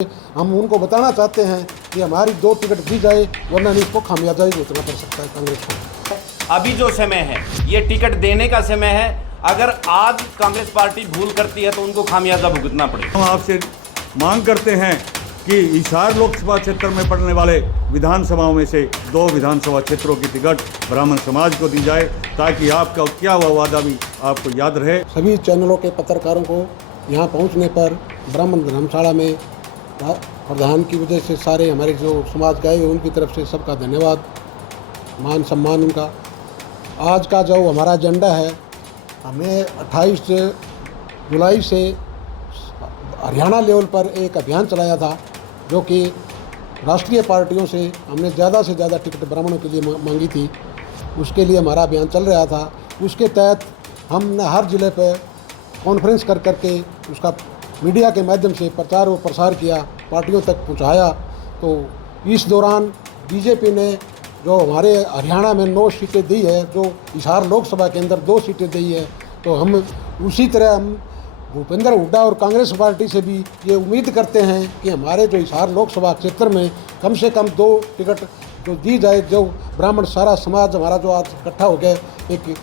हम उनको बताना चाहते हैं कि हमारी 2 टिकट दी जाए, वरना इसको खामियाजा भुगतना पड़ सकता है कांग्रेस को। अभी जो समय है ये टिकट देने का समय है। अगर आज कांग्रेस पार्टी भूल करती है तो उनको खामियाजा भुगतना पड़ेगा। हम आपसे मांग करते हैं कि हिसार लोकसभा क्षेत्र में पड़ने वाले विधानसभाओं में से 2 विधानसभा क्षेत्रों की टिकट ब्राह्मण समाज को दी जाए, ताकि आपका क्या हुआ वादा भी आपको याद रहे। सभी चैनलों के पत्रकारों को यहाँ पहुँचने पर ब्राह्मण धर्मशाला में प्रधान की वजह से सारे हमारे जो समाज गए उनकी तरफ से सबका धन्यवाद, मान सम्मान उनका। आज का जो हमारा एजेंडा है, हमने 28 जुलाई से हरियाणा लेवल पर एक अभियान चलाया था, जो कि राष्ट्रीय पार्टियों से हमने ज़्यादा से ज़्यादा टिकट ब्राह्मणों के लिए मांगी थी। उसके लिए हमारा अभियान चल रहा था। उसके तहत हमने हर ज़िले पर कॉन्फ्रेंस कर करके उसका मीडिया के माध्यम से प्रचार और प्रसार किया, पार्टियों तक पहुंचाया। तो इस दौरान बीजेपी ने जो हमारे हरियाणा में 9 सीटें दी है, जो हिसार लोकसभा के अंदर 2 सीटें दी है, तो हम उसी तरह हम भूपेंद्र हुड्डा और कांग्रेस पार्टी से भी ये उम्मीद करते हैं कि हमारे जो हिसार लोकसभा क्षेत्र में कम से कम 2 टिकट जो दी जाए। जो ब्राह्मण सारा समाज हमारा जो आज इकट्ठा होकर एक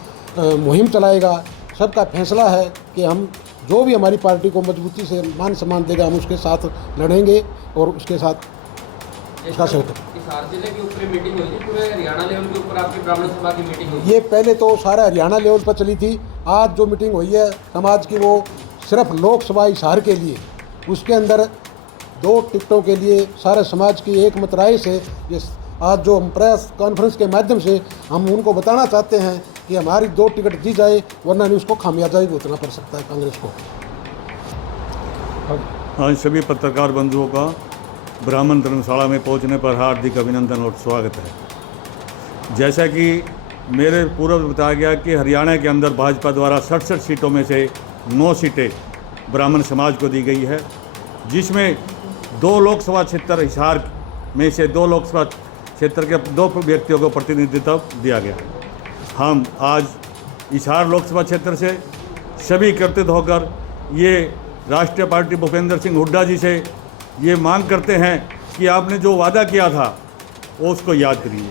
मुहिम चलाएगा, सबका फैसला है कि हम जो भी हमारी पार्टी को मजबूती से मान सम्मान देगा, हम उसके साथ लड़ेंगे और उसके साथ उसका सहयोग। हिसार जिले के ऊपर मीटिंग हुई थी, पूरे हरियाणा लेवल के ऊपर आपकी ब्राह्मण सभा की मीटिंग हुई? ये पहले तो सारा हरियाणा लेवल पर चली थी। आज जो मीटिंग हुई है समाज की, वो सिर्फ लोकसभा हिसार के लिए, उसके अंदर 2 टिकटों के लिए सारे समाज की एक मत राय से ये आज जो हम प्रेस कॉन्फ्रेंस के माध्यम से हम उनको बताना चाहते हैं कि हमारी 2 टिकट दी जाए, वरना उसको खामियाजा भुगतना पड़ सकता है कांग्रेस को। आज सभी पत्रकार बंधुओं का ब्राह्मण धर्मशाला में पहुंचने पर हार्दिक अभिनंदन और स्वागत है। जैसा कि मेरे पूर्व बताया गया कि हरियाणा के अंदर भाजपा द्वारा 67 सीटों में से 9 सीटें ब्राह्मण समाज को दी गई है, जिसमें 2 लोकसभा क्षेत्र हिसार में से 2 लोकसभा क्षेत्र के 2 व्यक्तियों को प्रतिनिधित्व दिया गया है। हम आज हिसार लोकसभा क्षेत्र से सभी एकत्रित होकर ये राष्ट्रीय पार्टी भूपेंद्र सिंह हुड्डा जी से ये मांग करते हैं कि आपने जो वादा किया था वो उसको याद करिए।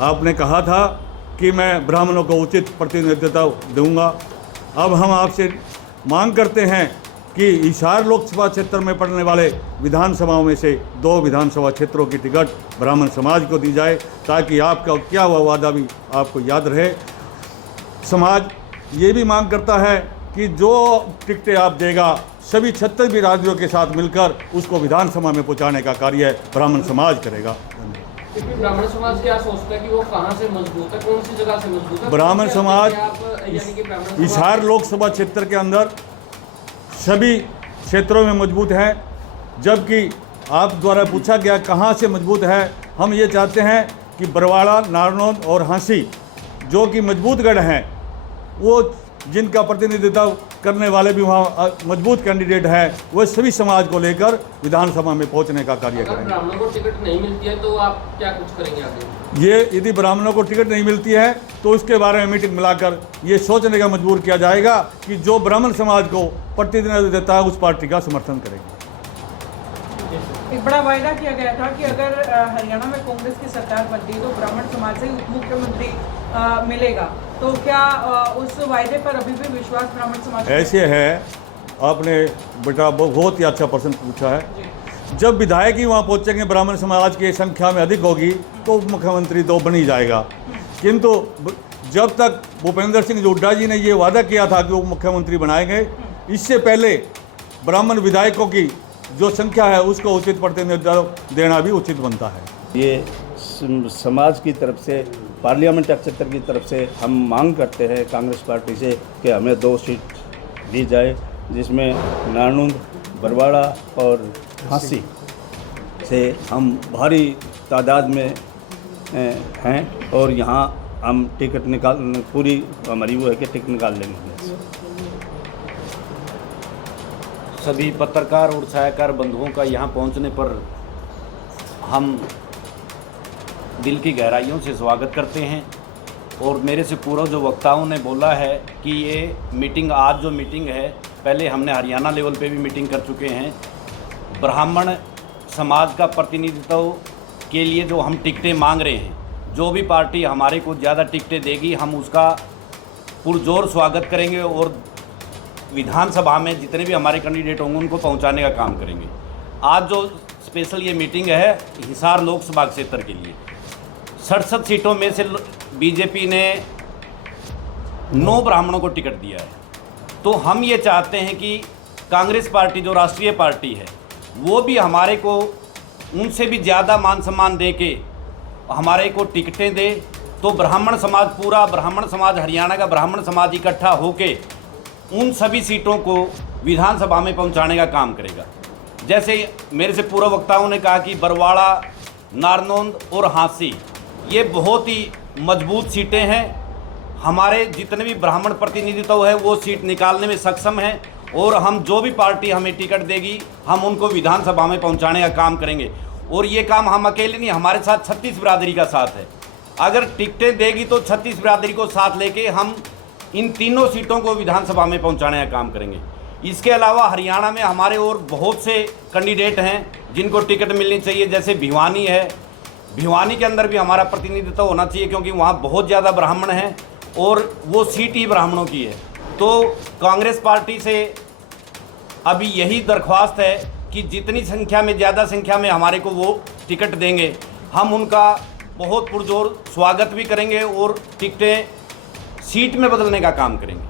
आपने कहा था कि मैं ब्राह्मणों को उचित प्रतिनिधित्व दूंगा। अब हम आपसे मांग करते हैं कि हिसार लोकसभा क्षेत्र में पड़ने वाले विधानसभाओं में से 2 विधानसभा क्षेत्रों की टिकट ब्राह्मण समाज को दी जाए, ताकि आपका क्या हुआ वादा भी आपको याद रहे। समाज ये भी मांग करता है कि जो टिकटें आप देगा, सभी 36 भी राज्यों के साथ मिलकर उसको विधानसभा में पहुंचाने का कार्य ब्राह्मण समाज करेगा। ब्राह्मण समाज क्या सोचता है कि वो कहाँ से मजबूत है, कौन सी जगह से मजबूत है? ब्राह्मण समाज हिसार हिसार लोकसभा क्षेत्र के अंदर सभी क्षेत्रों में मजबूत है। जबकि आप द्वारा पूछा गया कहाँ से मजबूत है, हम ये चाहते हैं कि बरवाड़ा, नारनौल और हांसी जो कि मजबूत गढ़ हैं, वो जिनका प्रतिनिधित्व करने वाले भी वहाँ मजबूत कैंडिडेट हैं, वो सभी समाज को लेकर विधानसभा में पहुँचने का कार्य करेंगे। ब्राह्मणों को टिकट नहीं मिलती है तो आप क्या कुछ करेंगे आगे? ये यदि ब्राह्मणों को टिकट नहीं मिलती है तो उसके बारे में मीटिंग मिलाकर ये सोचने का मजबूर किया जाएगा कि जो ब्राह्मण समाज को प्रतिनिधित्व देता है उस पार्टी का समर्थन करेंगे। एक बड़ा वायदा किया गया था कि अगर हरियाणा में कांग्रेस की सरकार बनती है तो ब्राह्मण समाज से उप मुख्यमंत्री मिलेगा, तो क्या उस वायदे पर अभी भी विश्वास ब्राह्मण समाज? ऐसे है, आपने बेटा बहुत ही अच्छा प्रश्न पूछा है। जब विधायक ही वहाँ पहुँचेंगे, ब्राह्मण समाज की संख्या में अधिक होगी तो उप मुख्यमंत्री तो बन ही जाएगा। किंतु जब तक भूपेंद्र सिंह हुड्डा जी ने ये वादा किया था कि वो मुख्यमंत्री बनाएंगे, इससे पहले ब्राह्मण विधायकों की जो संख्या है उसको उचित प्रतिनिधित्व देना भी उचित बनता है। ये समाज की तरफ से, पार्लियामेंट क्षेत्र की तरफ से हम मांग करते हैं कांग्रेस पार्टी से कि हमें 2 सीट दी जाए, जिसमें नारनौल, बरवाड़ा और हांसी से हम भारी तादाद में हैं और यहाँ हम टिकट निकाल, पूरी हमारी वो है कि टिकट निकाल लेंगे। सभी पत्रकार और छायाकार बंधुओं का यहाँ पहुँचने पर हम दिल की गहराइयों से स्वागत करते हैं। और मेरे से पूर्व जो वक्ताओं ने बोला है कि ये मीटिंग, आज जो मीटिंग है, पहले हमने हरियाणा लेवल पे भी मीटिंग कर चुके हैं ब्राह्मण समाज का प्रतिनिधित्व के लिए जो हम टिकटें मांग रहे हैं, जो भी पार्टी हमारे को ज़्यादा टिकटें देगी हम उसका पुरजोर स्वागत करेंगे और विधानसभा में जितने भी हमारे कैंडिडेट होंगे उनको पहुंचाने का काम करेंगे। आज जो स्पेशल ये मीटिंग है हिसार लोकसभा क्षेत्र के लिए 67 सीटों में से बीजेपी ने 9 ब्राह्मणों को टिकट दिया है। तो हम ये चाहते हैं कि कांग्रेस पार्टी जो राष्ट्रीय पार्टी है वो भी हमारे को उनसे भी ज़्यादा मान सम्मान दे के हमारे को टिकटें दे, तो ब्राह्मण समाज, पूरा ब्राह्मण समाज, हरियाणा का ब्राह्मण समाज इकट्ठा होके उन सभी सीटों को विधानसभा में पहुंचाने का काम करेगा। जैसे मेरे से पूर्व वक्ताओं ने कहा कि बरवाड़ा, नारनौंद और हांसी ये बहुत ही मजबूत सीटें हैं। हमारे जितने भी ब्राह्मण प्रतिनिधित्व है वो सीट निकालने में सक्षम है और हम जो भी पार्टी हमें टिकट देगी हम उनको विधानसभा में पहुंचाने का काम करेंगे। और ये काम हम अकेले नहीं, हमारे साथ 36 बिरादरी का साथ है। अगर टिकटें देगी तो 36 बिरादरी को साथ लेके हम इन तीनों सीटों को विधानसभा में पहुंचाने का काम करेंगे। इसके अलावा हरियाणा में हमारे और बहुत से कैंडिडेट हैं जिनको टिकट मिलनी चाहिए। जैसे भिवानी है, भिवानी के अंदर भी हमारा प्रतिनिधित्व होना चाहिए क्योंकि वहाँ बहुत ज़्यादा ब्राह्मण हैं और वो सीट ही ब्राह्मणों की है। तो कांग्रेस पार्टी से अभी यही दरख्वास्त है कि जितनी संख्या में, ज़्यादा संख्या में हमारे को वो टिकट देंगे हम उनका बहुत पुरजोर स्वागत भी करेंगे और टिकटें सीट में बदलने का काम करेंगे।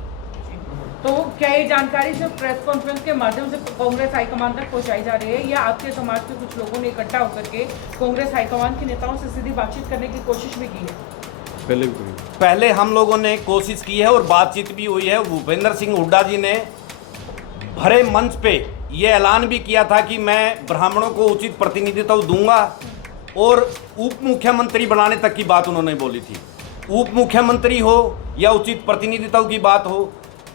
तो क्या ये जानकारी सिर्फ प्रेस कॉन्फ्रेंस के माध्यम से कांग्रेस हाईकमान तक पहुंचाई जा रही है या आपके समाज के कुछ लोगों ने इकट्ठा होकर के कांग्रेस हाईकमान के नेताओं से सीधी बातचीत करने की कोशिश भी की है? पहले हम लोगों ने कोशिश की है और बातचीत भी हुई है। भूपेंद्र सिंह हुड्डा जी ने भरे मंच पे ये ऐलान भी किया था कि मैं ब्राह्मणों को उचित प्रतिनिधित्व दूंगा और उप मुख्यमंत्री बनाने तक की बात उन्होंने बोली थी। उप मुख्यमंत्री हो या उचित प्रतिनिधित्व की बात हो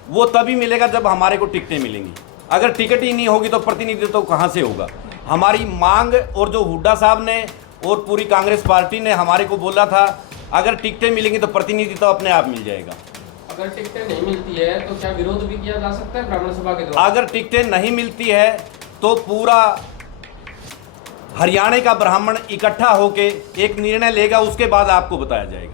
वो तभी मिलेगा जब हमारे को टिकटें मिलेंगी। अगर टिकट ही नहीं होगी तो प्रतिनिधित्व कहाँ से होगा। हमारी मांग, और जो हुड्डा साहब ने और पूरी कांग्रेस पार्टी ने हमारे को बोला था अगर टिकटें मिलेंगी तो प्रतिनिधित्व अपने आप मिल जाएगा। अगर टिकटें नहीं मिलती है तो क्या विरोध भी किया जा सकता है ब्राह्मण सभा के द्वारा? अगर टिकटें नहीं मिलती है तो पूरा हरियाणा का ब्राह्मण इकट्ठा होके एक निर्णय लेगा, उसके बाद आपको बताया जाएगा।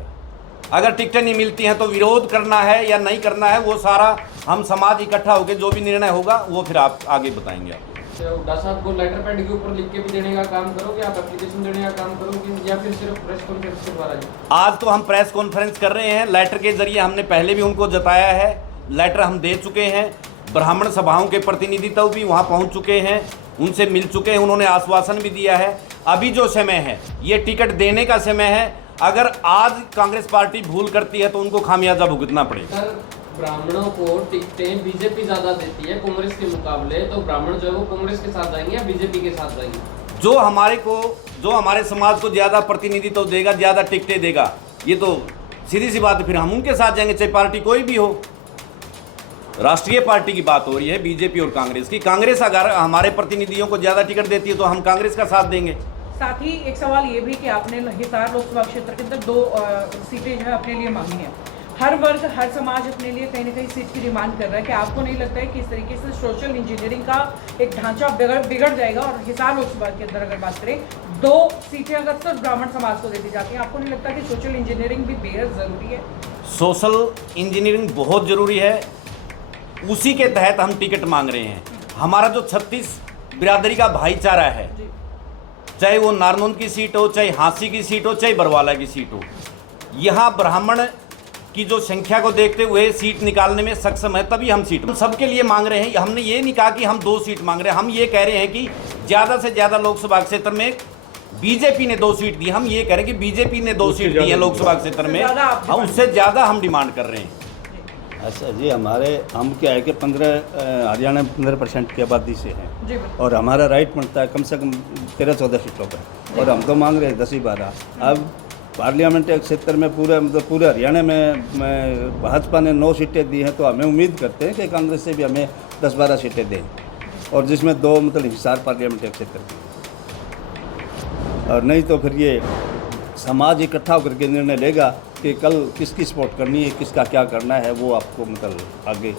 अगर टिकटें नहीं मिलती हैं तो विरोध करना है या नहीं करना है वो सारा हम समाज इकट्ठा होकर जो भी निर्णय होगा वो फिर आप आगे बताएंगे। आपको हुड्डा साहब को लेटर पैड के ऊपर लिख के भी देने का काम करोगे, आप एप्लीकेशन देने का काम करोगे या फिर सिर्फ प्रेस कॉन्फ्रेंस के द्वारा? आज तो हम प्रेस कॉन्फ्रेंस कर रहे हैं। लेटर के जरिए हमने पहले भी उनको जताया है, लेटर हम दे चुके हैं। ब्राह्मण सभाओं के प्रतिनिधित्व भी वहाँ पहुँच चुके हैं, उनसे मिल चुके हैं, उन्होंने आश्वासन भी दिया है। अभी जो समय है ये टिकट देने का समय है। अगर आज कांग्रेस पार्टी भूल करती है तो उनको खामियाजा भुगतना पड़ेगा। सर, ब्राह्मणों को टिकटें बीजेपी ज़्यादा देती है कांग्रेस के मुकाबले, तो ब्राह्मण जो है वो कांग्रेस के साथ जाएंगे या बीजेपी के साथ जाएंगे? जो हमारे समाज को ज़्यादा प्रतिनिधित्व देगा, ज़्यादा टिकटें देगा, ये तो सीधी सी बात है, फिर हम उनके साथ जाएंगे, चाहे पार्टी कोई भी हो। राष्ट्रीय पार्टी की बात हो रही है बीजेपी और कांग्रेस की। कांग्रेस अगर हमारे प्रतिनिधियों को ज़्यादा टिकट देती है तो हम कांग्रेस का साथ देंगे। साथ ही एक सवाल ये भी कि आपने हिसार लोकसभा क्षेत्र के अंदर 2 सीटें जो है अपने लिए मांगी हैं। हर वर्ग, हर समाज अपने लिए कहीं ना कहीं सीट की डिमांड कर रहा है कि आपको नहीं लगता है कि इस तरीके से सोशल इंजीनियरिंग का एक ढांचा बिगड़ जाएगा? और हिसार लोकसभा के अंदर अगर बात करें 2 सीटें अगर सिर्फ ब्राह्मण समाज को दे दी जाती हैं, आपको नहीं लगता कि सोशल इंजीनियरिंग भी बेहद ज़रूरी है? सोशल इंजीनियरिंग बहुत ज़रूरी है, उसी के तहत हम टिकट मांग रहे हैं। हमारा जो 36 बिरादरी का भाईचारा है, चाहे वो नारनौंद की सीट हो, चाहे हांसी की सीट हो, चाहे बरवाला की सीट हो, यहाँ ब्राह्मण की जो संख्या को देखते हुए सीट निकालने में सक्षम है, तभी हम सीट हम सबके लिए मांग रहे हैं। हमने ये नहीं कहा कि हम 2 सीट मांग रहे हैं, हम ये कह रहे हैं कि ज़्यादा से ज़्यादा लोकसभा क्षेत्र में बीजेपी ने 2 सीट दी। हम ये कह रहे हैं कि बीजेपी ने 2 सीट दी है लोकसभा क्षेत्र में, हम उससे ज़्यादा हम डिमांड कर रहे हैं। अच्छा जी, हम क्या है कि 15 हरियाणा में 15% की आबादी से हैं और हमारा राइट बनता है कम से कम 13-14 सीटों पर, और हम तो मांग रहे हैं 10-12। अब पार्लियामेंट क्षेत्र में पूरे हरियाणा में भाजपा ने 9 सीटें दी हैं, तो हमें उम्मीद करते हैं कि कांग्रेस से भी हमें 10-12 सीटें दें, और जिसमें 2 हिसार पार्लियामेंट क्षेत्र की, और नहीं तो फिर ये समाज इकट्ठा होकर के निर्णय लेगा कि कल किसकी सपोर्ट करनी है, किसका क्या करना है, वो आपको आगे